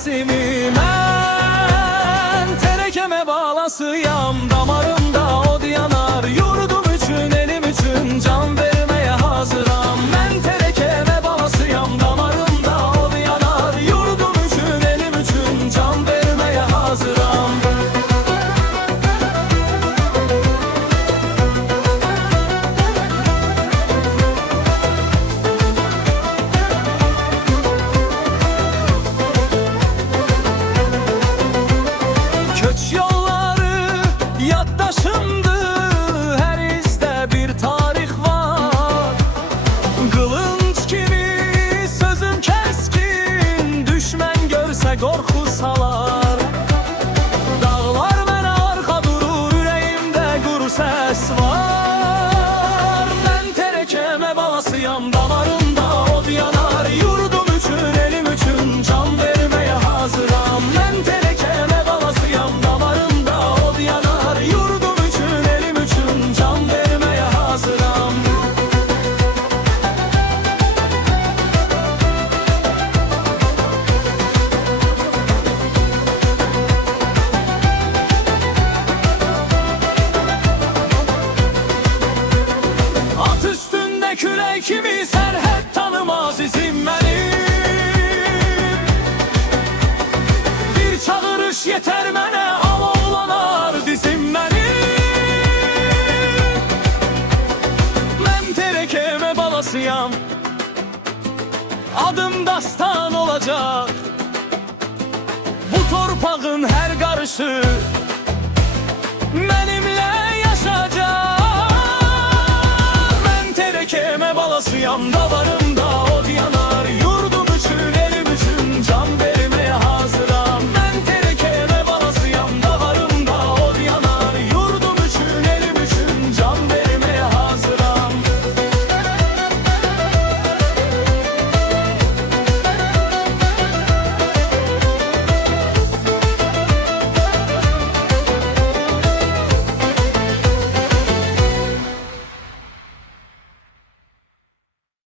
Nəsimi mən Tərəkəmə balasıyam, damarımda od yanar. Yurdum üçün, elim üçün can verməyə hazıram. Mən tərəkəmə balasıyam, damarımda od yanar. Yurdum üçün, elim üçün can verməyə hazıram. Köç yolları yaddaşımdı, her izde bir tarih var. Kılınç gibi sözüm keskin, düşmen görse korku salar. Dağlar mənə arxa durur, ürəyimdə quru səs var. Mən tərəkəmə balasıyam, damarımda od yanar. Yurdum üçün, elim üçün can verməyə hazıram. Mən tərəkəmə balasıyam, damarımda od yanar. Yurdum üçün, elim üçün can verməyə hazıram. At üstünde kürek kimi sərhəd tanımaz izim mənim. Bir çağırış yeter mənə, alovlanar dizim mənim. Mən tərəkəmə balasıyam, adım dastan olacak. Bu torpağın her qarışı mənimlə yaşayacak. Mən tərəkəmə balasıyam, davarım